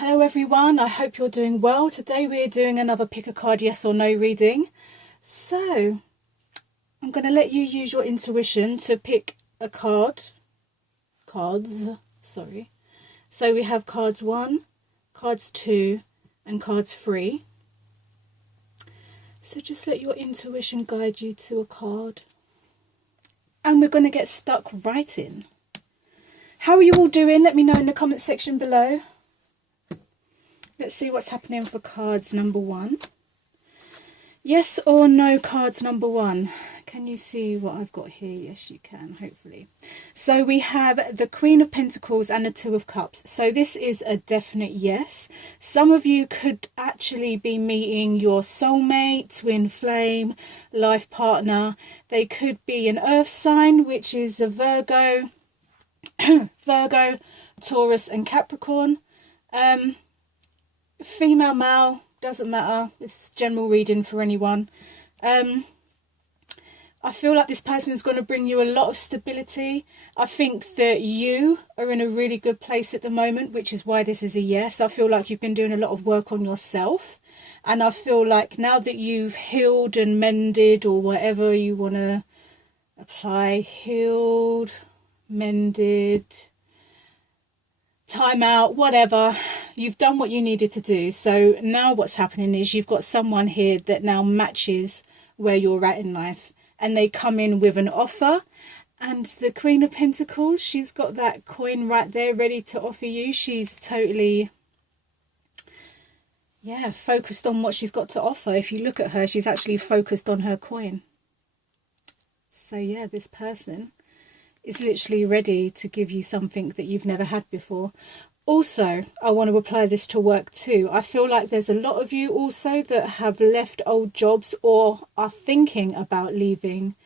Hello everyone, I hope you're doing well. Today we're doing another pick a card yes or no reading. So I'm going to let you use your intuition to pick a cards. So we have cards 1, cards 2 and cards 3. So just let your intuition guide you to a card. And we're going to get stuck right in. How are you all doing? Let me know in the comment section below. Let's see what's happening for cards number 1. Yes or no cards number 1. Can you see what I've got here? Yes, you can, hopefully. So we have the Queen of Pentacles and the Two of Cups. So this is a definite yes. Some of you could actually be meeting your soulmate, twin flame, life partner. They could be an earth sign, which is a Virgo, Taurus and Capricorn. Female, male, doesn't matter. It's general reading for anyone. I feel like this person is going to bring you a lot of stability. I think that you are in a really good place at the moment, which is why this is a yes. I feel like you've been doing a lot of work on yourself. And I feel like now that you've healed and mended, or whatever you want to apply, healed, mended, time out, whatever, you've done what you needed to do. So now what's happening is you've got someone here that now matches where you're at in life, and they come in with an offer. And the Queen of Pentacles, she's got that coin right there ready to offer you. She's totally focused on what she's got to offer. If you look at her, she's actually focused on her coin. So yeah, this person is literally ready to give you something that you've never had before. Also, I want to apply this to work too. I feel like there's a lot of you also that have left old jobs or are thinking about leaving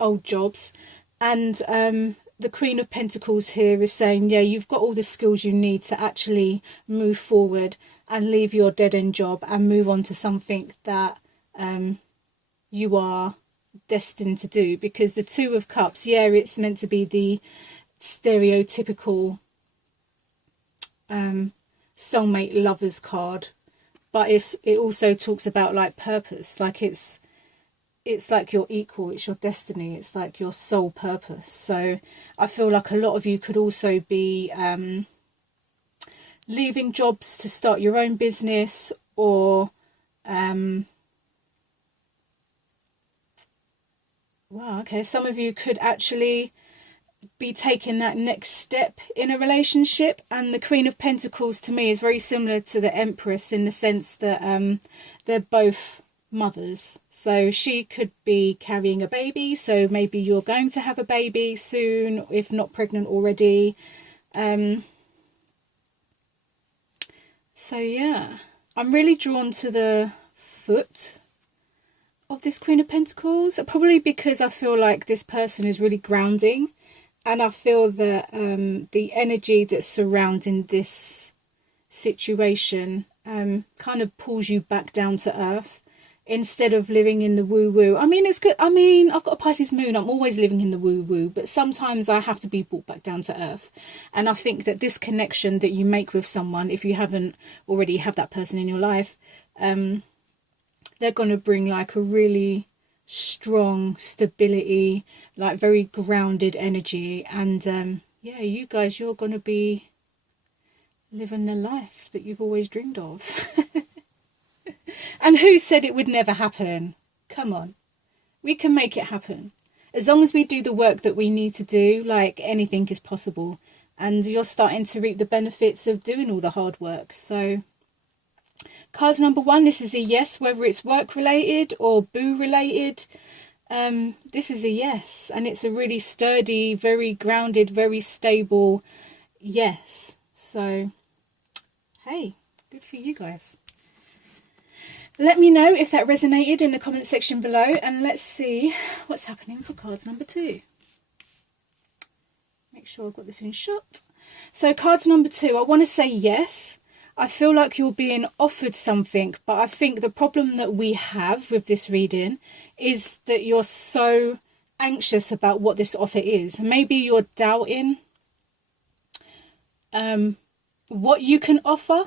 old jobs. And the Queen of Pentacles here is saying, yeah, you've got all the skills you need to actually move forward and leave your dead-end job and move on to something that you are destined to do. Because the Two of Cups, yeah, it's meant to be the stereotypical soulmate lovers card, but it also talks about like purpose, like it's like your equal, it's your destiny, it's like your soul purpose. So I feel like a lot of you could also be leaving jobs to start your own business, or wow, okay, some of you could actually be taking that next step in a relationship. And the Queen of Pentacles to me is very similar to the Empress in the sense that they're both mothers. So she could be carrying a baby, so maybe you're going to have a baby soon, if not pregnant already. So yeah, I'm really drawn to the foot of this Queen of Pentacles, probably because I feel like this person is really grounding, and I feel that the energy that's surrounding this situation kind of pulls you back down to earth instead of living in the woo-woo. I mean, it's good. I mean, I've got a Pisces moon. I'm always living in the woo-woo, but sometimes I have to be brought back down to earth. And I think that this connection that you make with someone, if you haven't already have that person in your life, they're going to bring like a really strong stability, like very grounded energy. And yeah, you guys, you're going to be living the life that you've always dreamed of. And who said it would never happen? Come on, we can make it happen. As long as we do the work that we need to do, like anything is possible. And you're starting to reap the benefits of doing all the hard work. So card number 1, this is a yes, whether it's work related or boo related. This is a yes, and it's a really sturdy, very grounded, very stable yes. So hey, good for you guys. Let me know if that resonated in the comment section below, and let's see what's happening for cards number 2. Make sure I've got this in shot. So cards number 2, I want to say yes. I feel like you're being offered something, but I think the problem that we have with this reading is that you're so anxious about what this offer is. Maybe you're doubting what you can offer.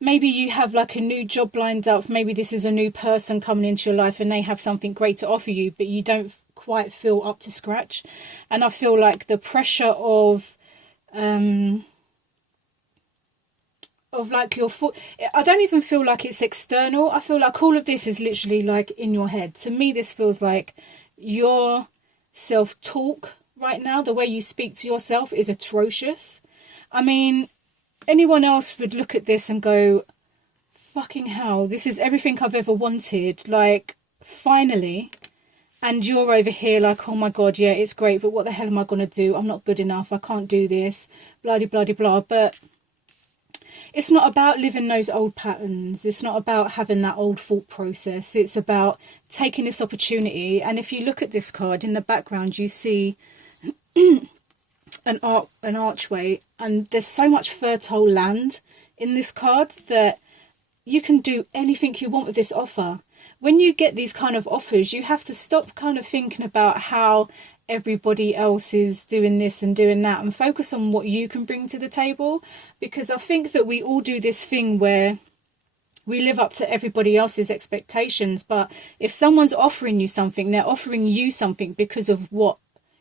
Maybe you have like a new job lined up. Maybe this is a new person coming into your life and they have something great to offer you, but you don't quite feel up to scratch. And I feel like the pressure of like your foot, I don't even feel like it's external. I feel like all of this is literally like in your head. To me, this feels like your self-talk right now. The way you speak to yourself is atrocious. I mean, anyone else would look at this and go, fucking hell, this is everything I've ever wanted. Like, finally. And you're over here like, oh my God, yeah, it's great, but what the hell am I going to do? I'm not good enough. I can't do this. Blah, blah, blah, blah. But it's not about living those old patterns. It's not about having that old thought process. It's about taking this opportunity. And if you look at this card, in the background, you see an archway. And there's so much fertile land in this card that you can do anything you want with this offer. When you get these kind of offers, you have to stop kind of thinking about how everybody else is doing this and doing that and focus on what you can bring to the table. Because I think that we all do this thing where we live up to everybody else's expectations. But if someone's offering you something, they're offering you something because of what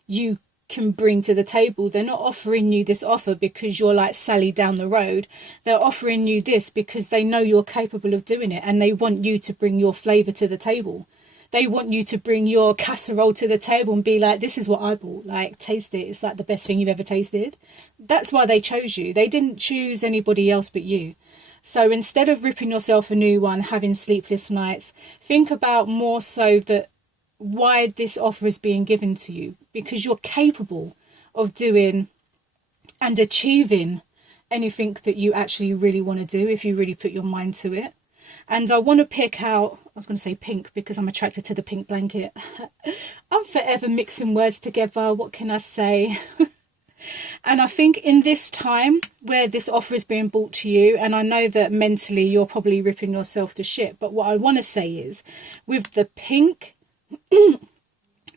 you can bring to the table. They're not offering you this offer because you're like Sally down the road. They're offering you this because they know you're capable of doing it, and they want you to bring your flavour to the table. They want you to bring your casserole to the table and be like, this is what I bought, like, taste it, it's like the best thing you've ever tasted. That's why they chose you. They didn't choose anybody else but you. So instead of ripping yourself a new one, having sleepless nights, think about more so that why this offer is being given to you, because you're capable of doing and achieving anything that you actually really want to do if you really put your mind to it. And I want to pick out, I was going to say pink because I'm attracted to the pink blanket. I'm forever mixing words together. What can I say? And I think in this time where this offer is being brought to you, and I know that mentally you're probably ripping yourself to shit, but what I want to say is with the pink,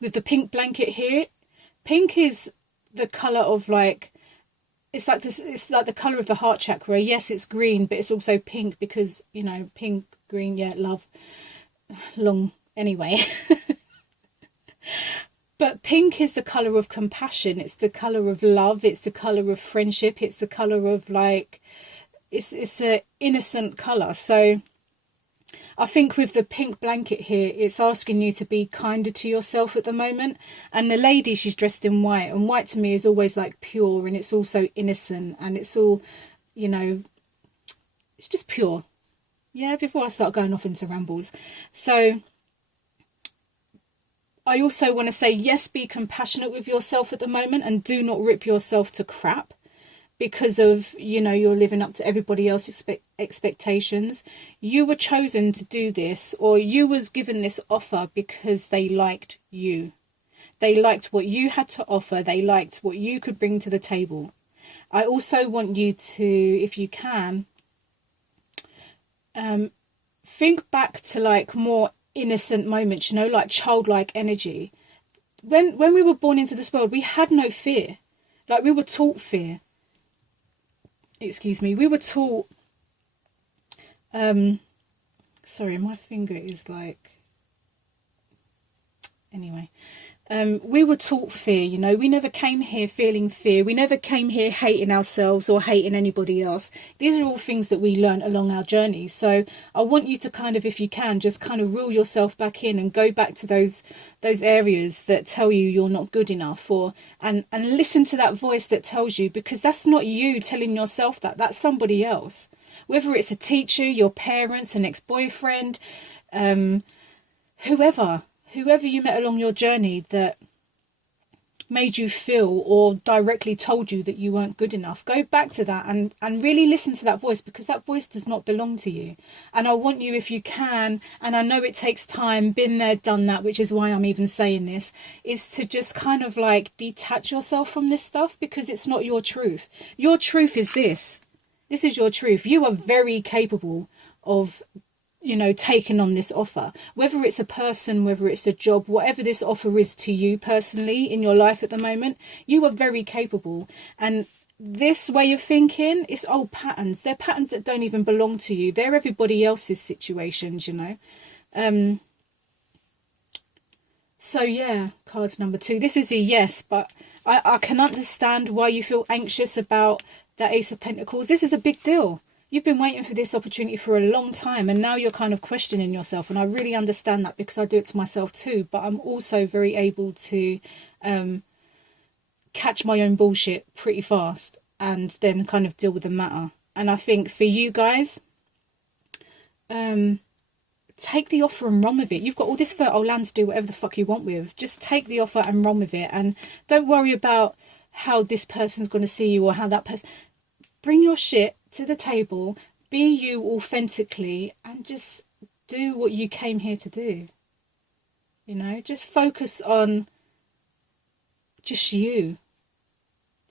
with the pink blanket here, pink is the colour of like, it's like this, it's like the colour of the heart chakra. Yes, it's green, but it's also pink because, you know, pink, green, yeah, love, long, anyway. But pink is the colour of compassion. It's the colour of love. It's the colour of friendship. It's the colour of like, it's an innocent colour. So I think with the pink blanket here, it's asking you to be kinder to yourself at the moment. And the lady, she's dressed in white. And white to me is always like pure, and it's also innocent. And it's all, you know, it's just pure. Yeah, before I start going off into rambles. So I also want to say, yes, be compassionate with yourself at the moment, and do not rip yourself to crap because of, you know, you're living up to everybody else's expectations. You were chosen to do this, or you was given this offer because they liked you. They liked what you had to offer. They liked what you could bring to the table. I also want you to, if you can, think back to like more innocent moments, you know, like childlike energy. When we were born into this world, we had no fear. Like, we were taught fear. Excuse me. We were taught, sorry, my finger is like, anyway. We were taught fear, you know. We never came here feeling fear. We never came here hating ourselves or hating anybody else. These are all things that we learn along our journey. So I want you to kind of, if you can, just kind of reel yourself back in and go back to those areas that tell you you're not good enough, or and listen to that voice that tells you, because that's not you telling yourself that. That's somebody else. Whether it's a teacher, your parents, an ex-boyfriend, whoever you met along your journey that made you feel or directly told you that you weren't good enough. Go back to that and really listen to that voice, because that voice does not belong to you. And I want you, if you can, and I know it takes time, been there, done that, which is why I'm even saying this, is to just kind of like detach yourself from this stuff, because it's not your truth. Your truth is this. This is your truth. You are very capable of, you know, taking on this offer, whether it's a person, whether it's a job, whatever this offer is to you personally in your life at the moment, you are very capable. And this way of thinking is old patterns. They're patterns that don't even belong to you. They're everybody else's situations, you know. So yeah, card number 2. This is a yes, but I can understand why you feel anxious about the Ace of Pentacles. This is a big deal. You've been waiting for this opportunity for a long time, and now you're kind of questioning yourself. And I really understand that, because I do it to myself too. But I'm also very able to catch my own bullshit pretty fast and then kind of deal with the matter. And I think for you guys, take the offer and run with it. You've got all this fertile land to do whatever the fuck you want with. Just take the offer and run with it. And don't worry about how this person's going to see you or how that person... Bring your shit to the table. Be you authentically and just do what you came here to do. You know, just focus on just you.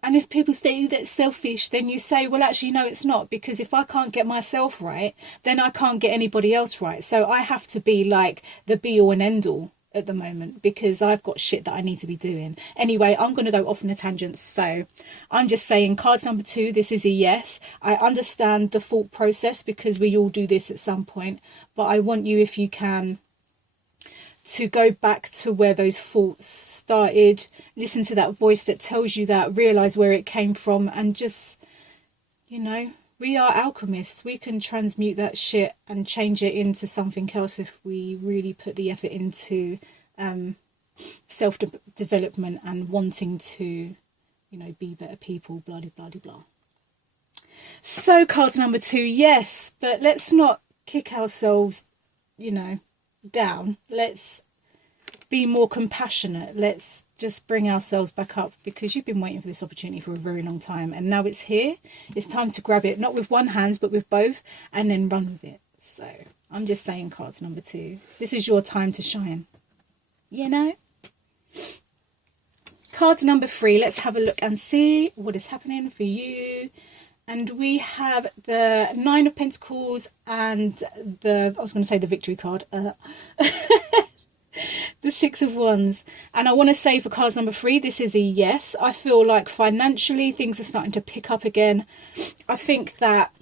And if people say that's selfish, then you say, well, actually, no, it's not. Because if I can't get myself right, then I can't get anybody else right. So I have to be like the be all and end all at the moment, because I've got shit that I need to be doing. Anyway, I'm going to go off on a tangent. So I'm just saying, card number 2, this is a yes. I understand the thought process, because we all do this at some point. But I want you, if you can, to go back to where those thoughts started, listen to that voice that tells you that, realize where it came from, and just, you know, we are alchemists. We can transmute that shit and change it into something else if we really put the effort into self-development and wanting to, you know, be better people, blah, blah, blah, blah. So card number 2, yes, but let's not kick ourselves, you know, down. Let's be more compassionate. Let's just bring ourselves back up, because you've been waiting for this opportunity for a very long time, and now it's here. It's time to grab it, not with one hand but with both, and then run with it. So I'm just saying, cards number 2, this is your time to shine, you know. Card number 3, let's have a look and see what is happening for you. And we have the 9 of Pentacles and I was going to say the victory card. The 6 of Wands. And I want to say for cards number 3, this is a yes. I feel like financially things are starting to pick up again. I think that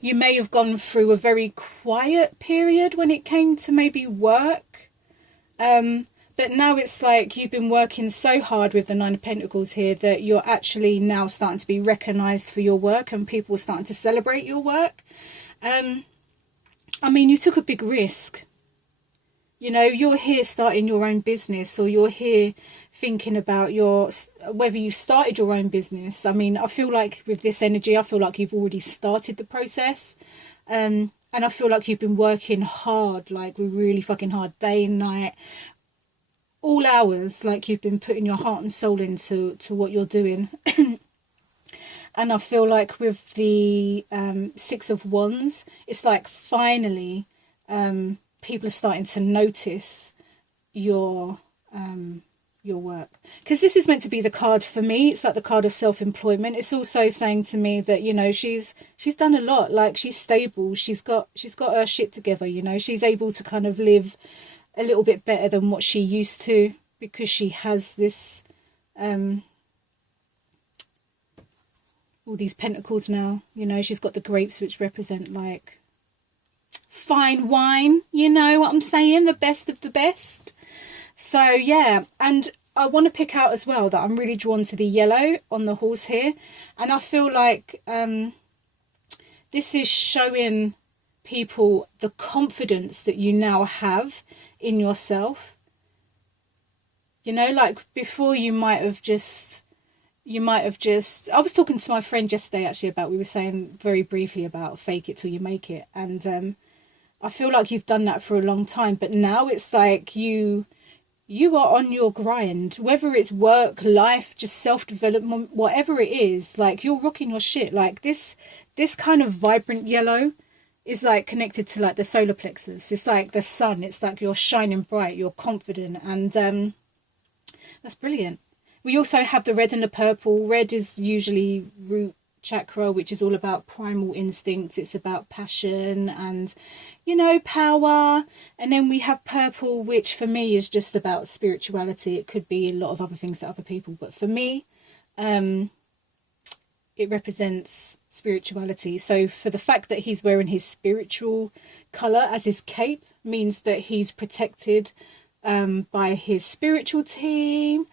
you may have gone through a very quiet period when it came to maybe work. But now it's like you've been working so hard with the 9 of Pentacles here that you're actually now starting to be recognised for your work, and people are starting to celebrate your work. I mean, you took a big risk. You know, you're here starting your own business, or you're here thinking about whether you've started your own business. I mean, I feel like with this energy, I feel like you've already started the process. And I feel like you've been working hard, like really fucking hard, day and night. All hours, like you've been putting your heart and soul into what you're doing. And I feel like with the 6 of Wands, it's like finally people are starting to notice your work, because this is meant to be the card for me. It's like the card of self-employment. It's also saying to me that, you know, she's done a lot. Like, she's stable, she's got her shit together, you know. She's able to kind of live a little bit better than what she used to, because she has this all these pentacles now, you know. She's got the grapes, which represent like fine wine, you know what I'm saying, the best of the best. So yeah, and I want to pick out as well that I'm really drawn to the yellow on the horse here, and I feel like this is showing people the confidence that you now have in yourself. You know, like before you might have just I was talking to my friend yesterday actually about, we were saying very briefly about fake it till you make it, and I feel like you've done that for a long time, but now it's like you are on your grind, whether it's work, life, just self-development, whatever it is. Like, you're rocking your shit. Like this kind of vibrant yellow is like connected to like the solar plexus. It's like the sun. It's like you're shining bright, you're confident, and that's brilliant. We also have the red and the purple. Red is usually root chakra, which is all about primal instincts. It's about passion and, you know, power. And then we have purple, which for me is just about spirituality. It could be a lot of other things to other people, but for me, it represents spirituality. So for the fact that he's wearing his spiritual colour as his cape means that he's protected by his spiritual team.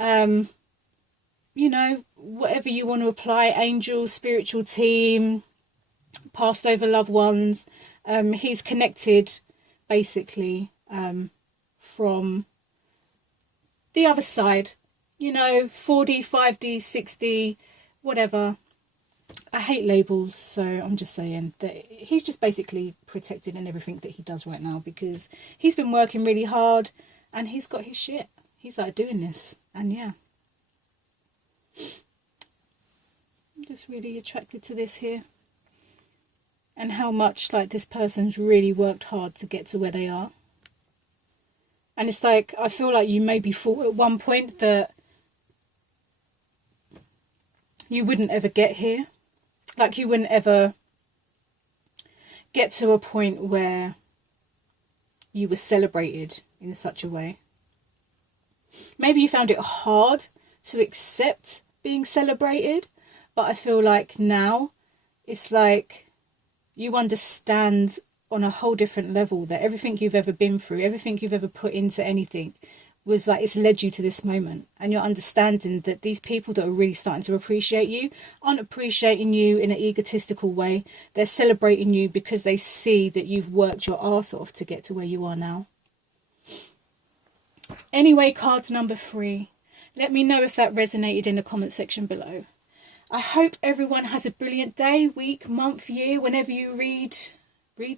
You know, whatever you want to apply, angels, spiritual team, passed over loved ones. He's connected basically from the other side, you know, 4D, 5D, 6D, whatever. I hate labels, so I'm just saying that he's just basically protected in everything that he does right now, because he's been working really hard and he's got his shit. He's like doing this, and yeah. I'm just really attracted to this here. And how much like this person's really worked hard to get to where they are. And it's like, I feel like you maybe thought at one point that you wouldn't ever get here. Like you wouldn't ever get to a point where you were celebrated in such a way. Maybe you found it hard to accept being celebrated, but I feel like now it's like you understand on a whole different level that everything you've ever been through, everything you've ever put into anything was like, it's led you to this moment. And you're understanding that these people that are really starting to appreciate you aren't appreciating you in an egotistical way. They're celebrating you because they see that you've worked your arse off to get to where you are now. Anyway, card number 3. Let me know if that resonated in the comment section below. I hope everyone has a brilliant day, week, month, year, whenever you read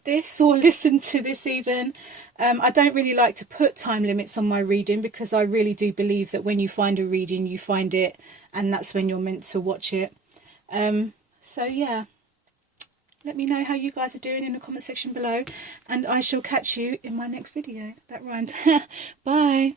this or listen to this even. I don't really like to put time limits on my reading, because I really do believe that when you find a reading, you find it, and that's when you're meant to watch it. So yeah, let me know how you guys are doing in the comment section below, and I shall catch you in my next video. That rhymed. Bye.